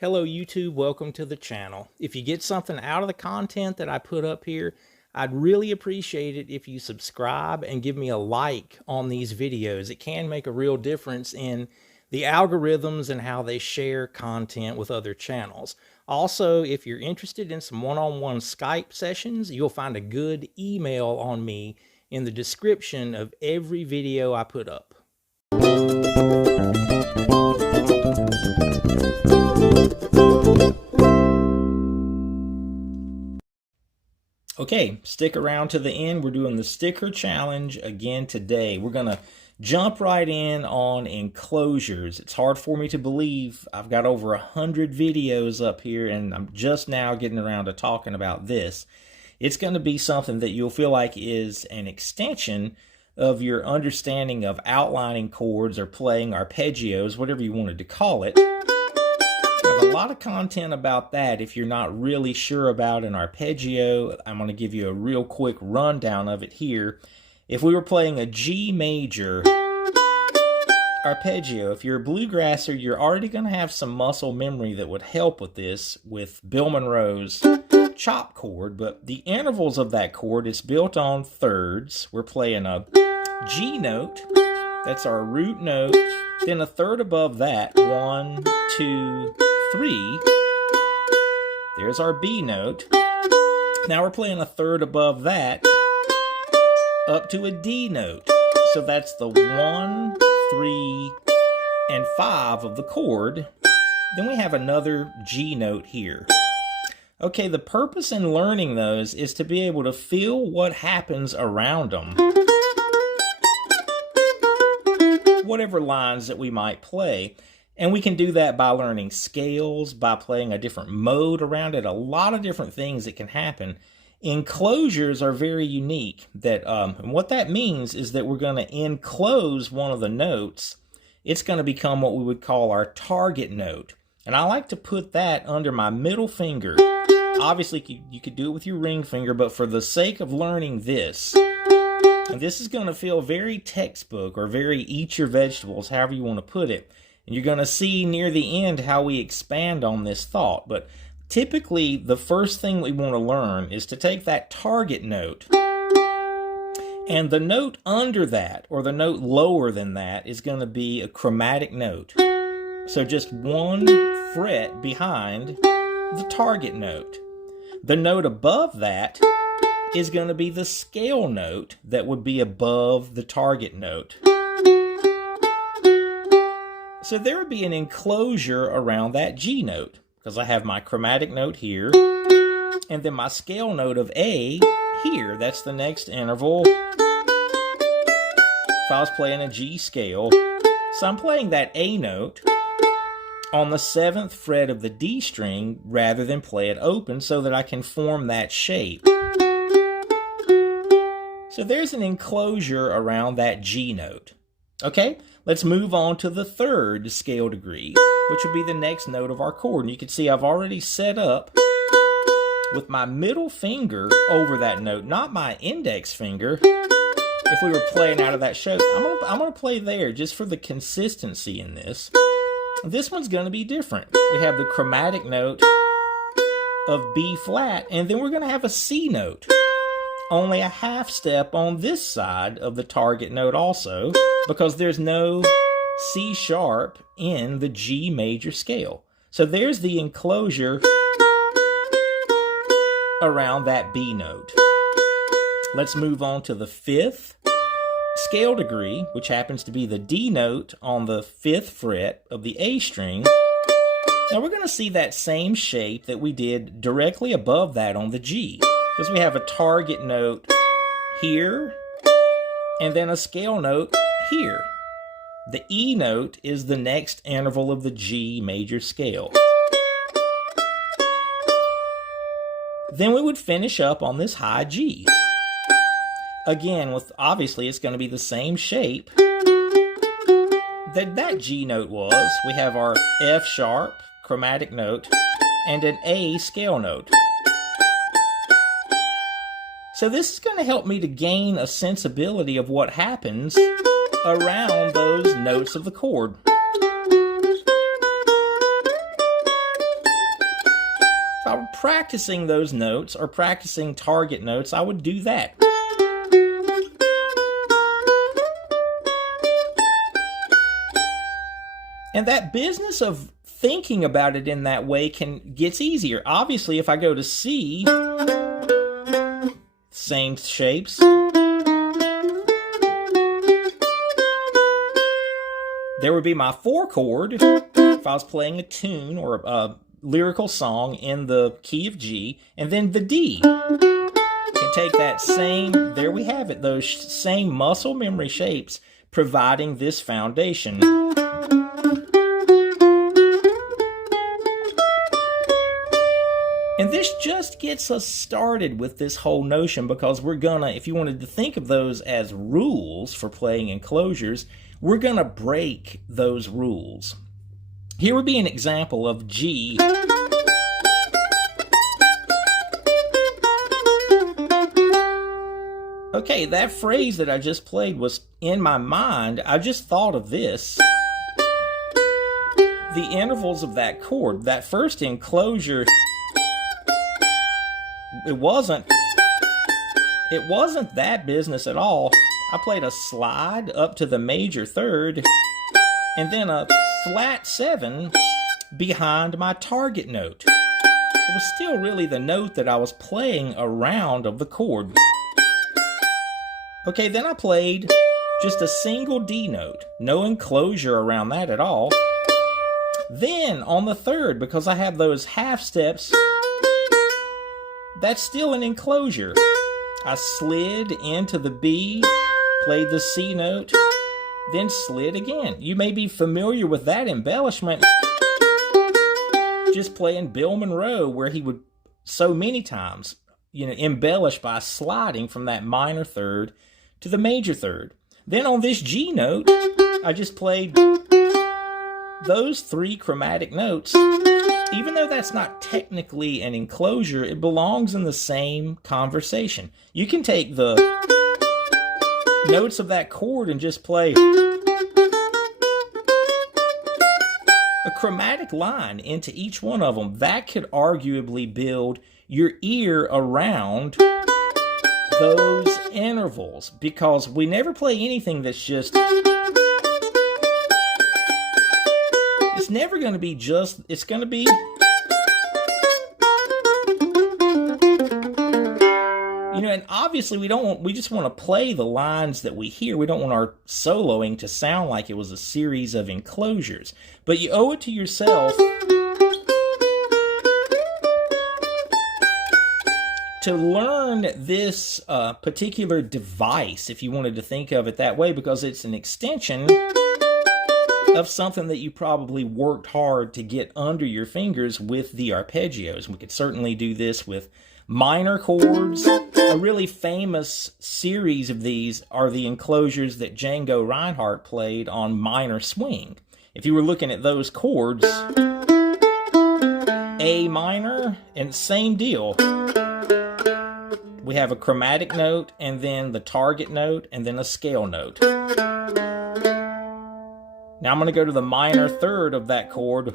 Hello YouTube, welcome to the channel. If you get something out of the content that I put up here, I'd really appreciate it if you subscribe and give me a like on these videos. It can make a real difference in the algorithms and how they share content with other channels. Also, if you're interested in some one-on-one Skype sessions, you'll find a good email on me in the description of every video I put up. Okay, stick around to the end. We're doing the sticker challenge again today. We're going to jump right in on enclosures. It's hard for me to believe I've got over 100 videos up here and I'm just now getting around to talking about this. It's going to be something that you'll feel like is an extension of your understanding of outlining chords or playing arpeggios, whatever you wanted to call it. A lot of content about that if you're not really sure about an arpeggio. I'm going to give you a real quick rundown of it here. If we were playing a G major arpeggio, if you're a bluegrasser, you're already going to have some muscle memory that would help with this with Bill Monroe's chop chord, but the intervals of that chord is built on thirds. We're playing a G note, that's our root note, then a third above that, 1, 2, 3. There's our B note. Now we're playing a third above that up to a D note. So that's the 1, 3, and 5 of the chord. Then we have another G note here. Okay, the purpose in learning those is to be able to feel what happens around them. Whatever lines that we might play. And we can do that by learning scales, by playing a different mode around it, a lot of different things that can happen. Enclosures are very unique. And what that means is that we're going to enclose one of the notes. It's going to become what we would call our target note. And I like to put that under my middle finger. Obviously, you could do it with your ring finger, but for the sake of learning this, and this is going to feel very textbook or very eat your vegetables, however you want to put it. And you're going to see near the end how we expand on this thought. But typically, the first thing we want to learn is to take that target note, and the note under that, or the note lower than that, is going to be a chromatic note. So just one fret behind the target note. The note above that is going to be the scale note that would be above the target note. So there would be an enclosure around that G note, because I have my chromatic note here, and then my scale note of A here. That's the next interval. If I was playing a G scale, so I'm playing that A note on the 7th fret of the D string rather than play it open so that I can form that shape. So there's an enclosure around that G note. Okay, let's move on to the third scale degree, which would be the next note of our chord. And you can see I've already set up with my middle finger over that note, not my index finger. If we were playing out of that shape, I'm gonna play there just for the consistency in this. This one's going to be different. We have the chromatic note of B flat, and then we're going to have a C note. Only a half step on this side of the target note also, because there's no C sharp in the G major scale. So there's the enclosure around that B note. Let's move on to the 5th scale degree, which happens to be the D note on the 5th fret of the A string. Now we're going to see that same shape that we did directly above that on the G, because we have a target note here and then a scale note here. The E note is the next interval of the G major scale. Then we would finish up on this high G. Again, obviously it's going to be the same shape that G note was. We have our F sharp chromatic note and an A scale note. So this is going to help me to gain a sensibility of what happens around those notes of the chord. I were practicing those notes or practicing target notes, I would do that. And that business of thinking about it in that way gets easier. Obviously, if I go to C, same shapes. There would be my 4 chord if I was playing a tune or a lyrical song in the key of G, and then the D. Can take that same, there we have it, those same muscle memory shapes providing this foundation. And this just gets us started with this whole notion, because we're gonna, if you wanted to think of those as rules for playing enclosures, we're gonna break those rules. Here would be an example of G. Okay, that phrase that I just played was in my mind. I just thought of this. The intervals of that chord, that first enclosure, it wasn't that business at all. I played a slide up to the major third and then a flat 7 behind my target note. It was still really the note that I was playing around of the chord. Okay, then I played just a single D note, no enclosure around that at all. Then on the third, because I have those half steps, that's still an enclosure. I slid into the B, played the C note, then slid again. You may be familiar with that embellishment, just playing Bill Monroe, where he would so many times, embellish by sliding from that minor third to the major third. Then on this G note, I just played those 3 chromatic notes. Even though that's not technically an enclosure, it belongs in the same conversation. You can take the notes of that chord and just play a chromatic line into each one of them. That could arguably build your ear around those intervals, because we never play anything that's just, it's never going to be just, it's going to be, and obviously we just want to play the lines that we hear. We don't want our soloing to sound like it was a series of enclosures. But you owe it to yourself to learn this particular device, if you wanted to think of it that way, because it's an extension of something that you probably worked hard to get under your fingers with the arpeggios. We could certainly do this with minor chords. A really famous series of these are the enclosures that Django Reinhardt played on minor swing. If you were looking at those chords, A minor, and same deal. We have a chromatic note, and then the target note, and then a scale note. Now I'm going to go to the minor third of that chord.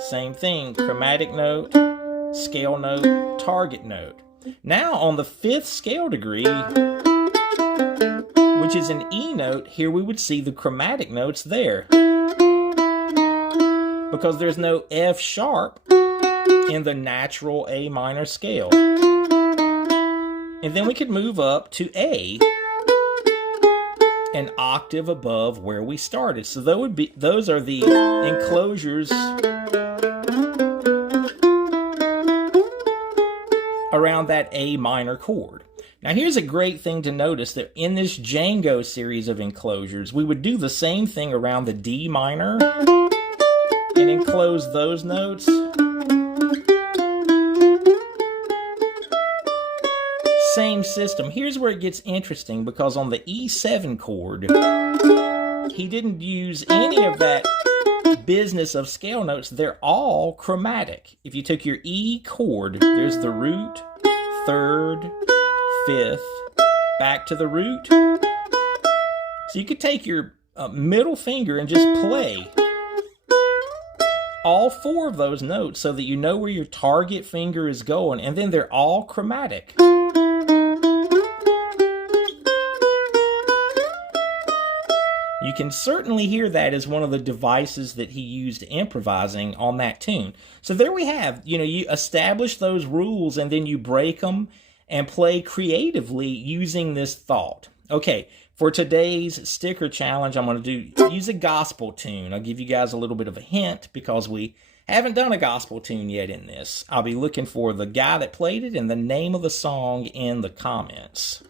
Same thing, chromatic note, scale note, target note. Now on the 5th scale degree, which is an E note, here we would see the chromatic notes there, because there's no F sharp in the natural A minor scale. And then we could move up to A, an octave above where we started. So those are the enclosures around that A minor chord. Now here's a great thing to notice, that in this Django series of enclosures, we would do the same thing around the D minor and enclose those notes. Same system. Here's where it gets interesting, because on the E7 chord, he didn't use any of that business of scale notes. They're all chromatic. If you took your E chord, there's the root, 3rd, 5th, back to the root. So you could take your middle finger and just play all 4 of those notes so that you know where your target finger is going, and then they're all chromatic. You can certainly hear that as one of the devices that he used improvising on that tune. So there we have, you establish those rules and then you break them and play creatively using this thought. Okay, for today's sticker challenge, I'm going to use a gospel tune. I'll give you guys a little bit of a hint because we haven't done a gospel tune yet in this. I'll be looking for the guy that played it and the name of the song in the comments.